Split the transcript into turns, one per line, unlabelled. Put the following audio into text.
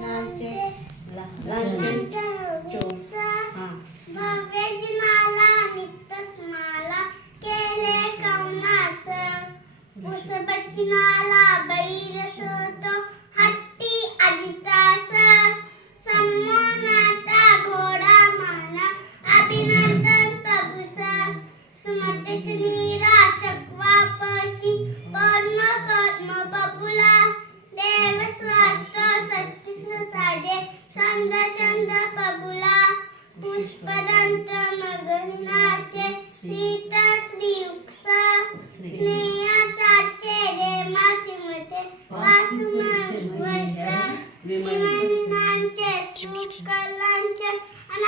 लांचे लांचे
भव्यजनाला नितस्माला केले ಗಂಧ ಪಗುಲ ಪುಷ್ಪದಂತ್ರ ಮಗನಾಚೆ ಸ್ಮಿತ ಶ್ರೀಯುಕ್ಸ ಸ್ನೇಹ ಚಾಚೆ ರೇಮ ತಿಮಟೆ ವಾಸುಮ ವೈಸ ವಿಮನಾಂಚೆ ಸುಕಲಾಂಚೆ ಅನ